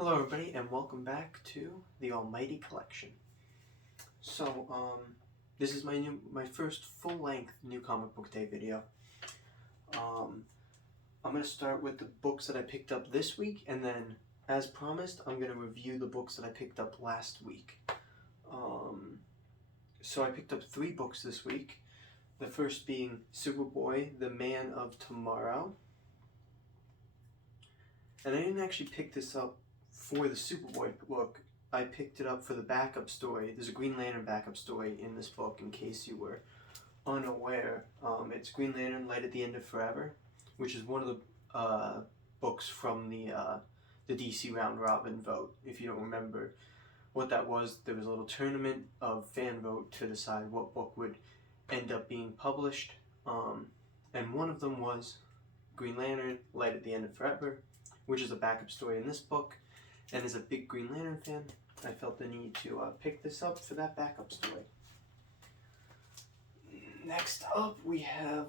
Hello everybody and welcome back to the Almighty Collection. So, this is my first full-length new comic book day video. I'm going to start with the books that I picked up this week, and then, as promised, I'm going to review the books that I picked up last week. So I picked up 3 books this week. The first being Superboy, The Man of Tomorrow. And I didn't actually pick this up for the Superboy book. I picked it up for the backup story. There's a Green Lantern backup story in this book, in case you were unaware. It's Green Lantern Light at the End of Forever, which is one of the books from the DC Round Robin vote. If you don't remember what that was, there was a little tournament of fan vote to decide what book would end up being published. And one of them was Green Lantern Light at the End of Forever, which is a backup story in this book. And as a big Green Lantern fan, I felt the need to pick this up for that backup story. Next up, we have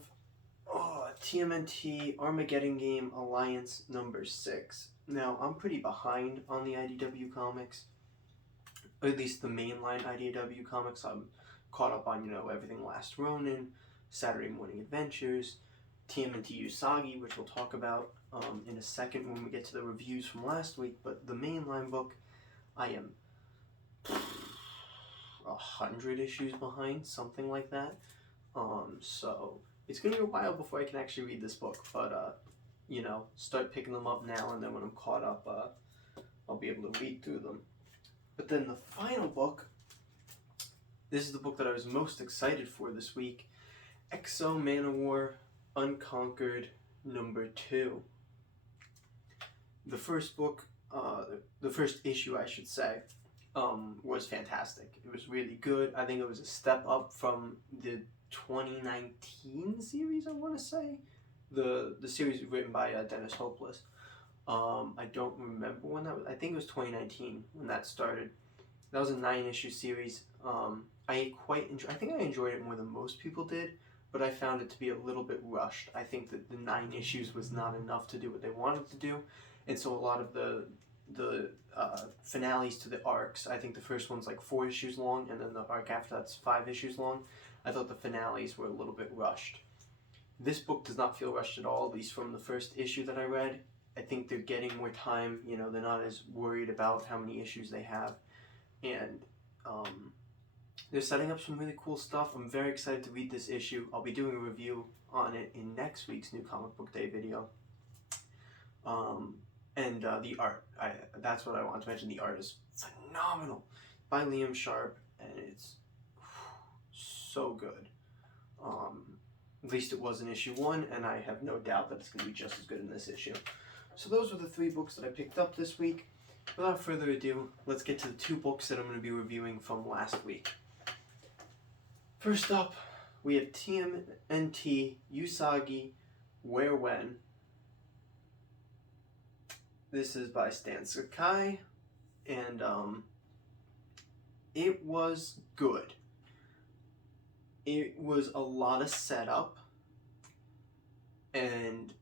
Tmnt Armageddon Game Alliance number 6. Now, I'm pretty behind on the IDW comics, or at least the mainline IDW comics. I'm caught up on, everything Last Ronin, Saturday Morning Adventures, Nt Usagi, which we'll talk about in a second when we get to the reviews from last week. But the mainline book, I am 100 issues behind, something like that. So it's going to be a while before I can actually read this book, but start picking them up now, and then when I'm caught up, I'll be able to read through them. But then the final book, this is the book that I was most excited for this week, Exo Manowar Unconquered number 2. The first book, the first issue I should say, was fantastic. It was really good. I think it was a step up from the 2019 series, I want to say. The series written by Dennis Hopeless. I don't remember when that was. I think it was 2019 when that started. That was a 9-issue series. I think I enjoyed it more than most people did, but I found it to be a little bit rushed. I think that the 9 issues was not enough to do what they wanted to do, and so a lot of the finales to the arcs, I think the first one's like 4 issues long, and then the arc after that's 5 issues long. I thought the finales were a little bit rushed. This book does not feel rushed at all, at least from the first issue that I read. I think they're getting more time, they're not as worried about how many issues they have, and they're setting up some really cool stuff. I'm very excited to read this issue. I'll be doing a review on it in next week's New Comic Book Day video. And the art, that's what I wanted to mention. The art is phenomenal by Liam Sharp, and it's so good. At least it was in issue 1, and I have no doubt that it's going to be just as good in this issue. So those were the 3 books that I picked up this week. Without further ado, let's get to the 2 books that I'm going to be reviewing from last week. First up, we have Tmnt Usagi, Where When. This is by Stan Sakai, and it was good. It was a lot of setup, and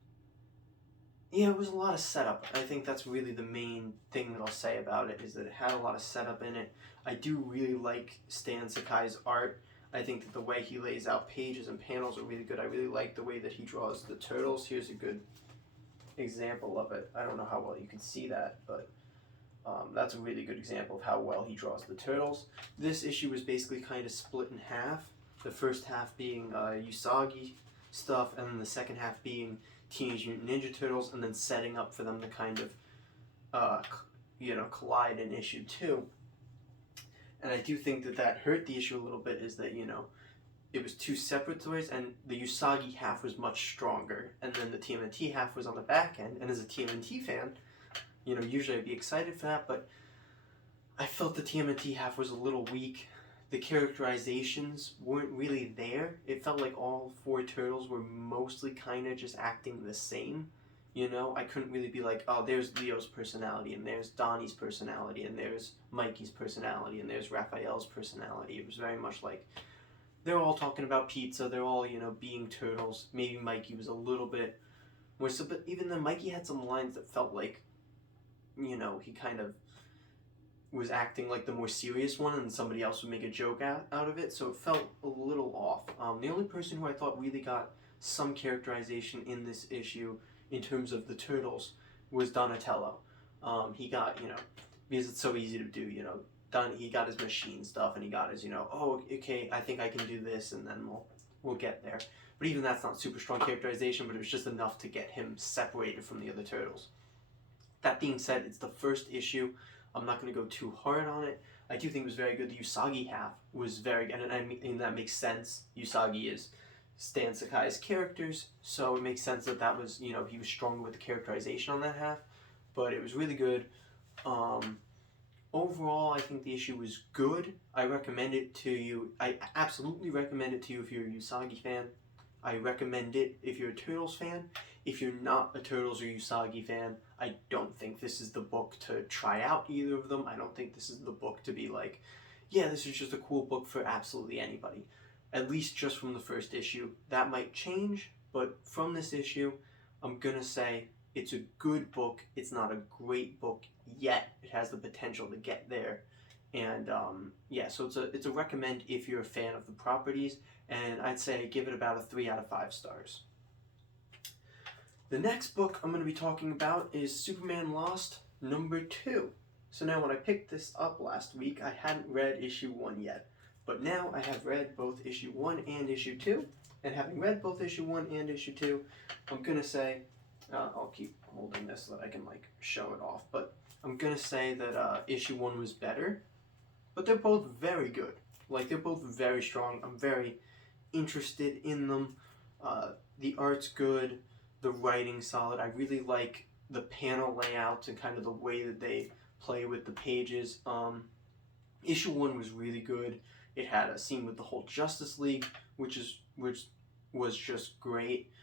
yeah, it was a lot of setup. I think that's really the main thing that I'll say about it, is that it had a lot of setup in it. I do really like Stan Sakai's art. I think that the way he lays out pages and panels are really good. I really like the way that he draws the turtles. Here's a good example of it. I don't know how well you can see that, but that's a really good example of how well he draws the turtles. This issue was basically kind of split in half. The first half being Usagi stuff, and then the second half being Teenage Mutant Ninja Turtles, and then setting up for them to kind of collide in issue 2. And I do think that hurt the issue a little bit, is that, it was 2 separate stories, and the Usagi half was much stronger, and then the TMNT half was on the back end. And as a TMNT fan, usually I'd be excited for that, but I felt the TMNT half was a little weak. The characterizations weren't really there. It felt like all 4 turtles were mostly kind of just acting the same. I couldn't really be like, oh, there's Leo's personality, and there's Donnie's personality, and there's Mikey's personality, and there's Raphael's personality. It was very much like, they're all talking about pizza, they're all, being turtles. Maybe Mikey was a little bit more so, but even then Mikey had some lines that felt like you know, he kind of was acting like the more serious one, and somebody else would make a joke out of it, so it felt a little off. The only person who I thought really got some characterization in this issue in terms of the turtles was Donatello. He got, you know, because it's so easy to do, you know, he got his machine stuff, and he got his, you know, oh, okay, I think I can do this, and then we'll get there. But even that's not super strong characterization, but it was just enough to get him separated from the other turtles. That being said, it's the first issue. I'm not going to go too hard on it. I do think it was very good. The Usagi half was very good, and I mean that makes sense. Usagi is Stan Sakai's characters, so it makes sense that that was, you know, he was stronger with the characterization on that half. But it was really good. Overall, I think the issue was good. I recommend it to you. I absolutely recommend it to you if you're a Usagi fan. I recommend it if you're a Turtles fan. If you're not a Turtles or Usagi fan, I don't think this is the book to try out either of them. I don't think this is the book to be like, yeah, this is just a cool book for absolutely anybody. At least just from the first issue. That might change, but from this issue, I'm gonna say it's a good book. It's not a great book yet. It has the potential to get there. And yeah, so it's a recommend if you're a fan of the properties, and I'd say give it about a 3 out of 5 stars. The next book I'm going to be talking about is Superman Lost #2. So now when I picked this up last week, I hadn't read issue 1 yet, but now I have read both issue 1 and issue 2, and having read both issue 1 and issue 2, I'm going to say, I'll keep holding this so that I can like show it off, but I'm going to say that issue 1 was better, but they're both very good. Like, they're both very strong. I'm very interested in them. The art's good, the writing's solid. I really like the panel layouts and kind of the way that they play with the pages. Issue 1 was really good. It had a scene with the whole Justice League, which was just great.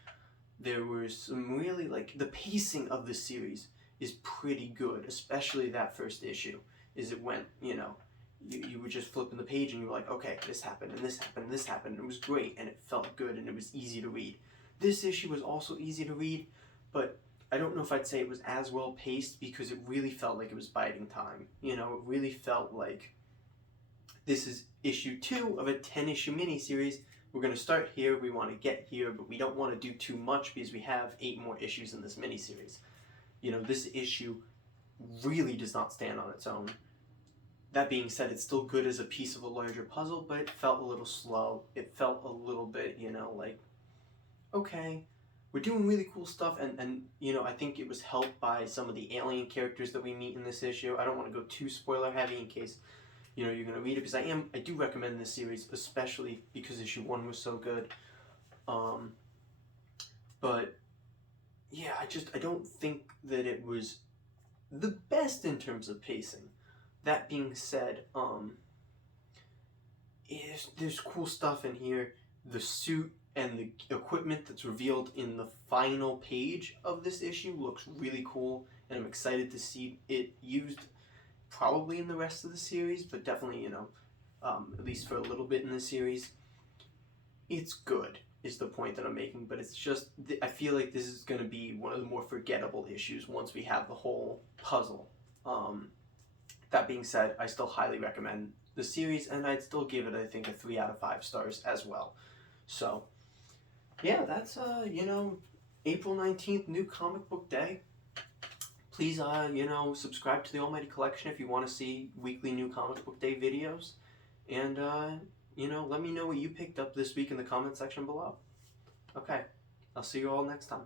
There was some really, like, the pacing of the series is pretty good, especially that first issue. Is it went, you know, you were just flipping the page and you were like, okay, this happened and this happened and this happened, and it was great and it felt good and it was easy to read. This issue was also easy to read, but I don't know if I'd say it was as well paced, because it really felt like it was biding time. You know, it really felt like this is issue 2 of a 10-issue miniseries. We're going to start here, we want to get here, but we don't want to do too much because we have 8 more issues in this miniseries. You know, this issue really does not stand on its own. That being said, it's still good as a piece of a larger puzzle, but it felt a little slow. It felt a little bit, you know, like, okay, we're doing really cool stuff, and you know, I think it was helped by some of the alien characters that we meet in this issue. I don't want to go too spoiler heavy in case, you know, you're going to read it, because I do recommend this series, especially because issue 1 was so good. But yeah, I don't think that it was the best in terms of pacing. That being said, there's cool stuff in here. The suit and the equipment that's revealed in the final page of this issue looks really cool, and I'm excited to see it used probably in the rest of the series, but definitely, you know, at least for a little bit in the series. It's good, is the point that I'm making, but it's just, I feel like this is going to be one of the more forgettable issues once we have the whole puzzle. That being said, I still highly recommend the series, and I'd still give it, I think, a 3 out of 5 stars as well. So, yeah, that's, you know, April 19th, New Comic Book Day. Please, you know, subscribe to the Almighty Collection if you want to see weekly New Comic Book Day videos. And, you know, let me know what you picked up this week in the comment section below. Okay, I'll see you all next time.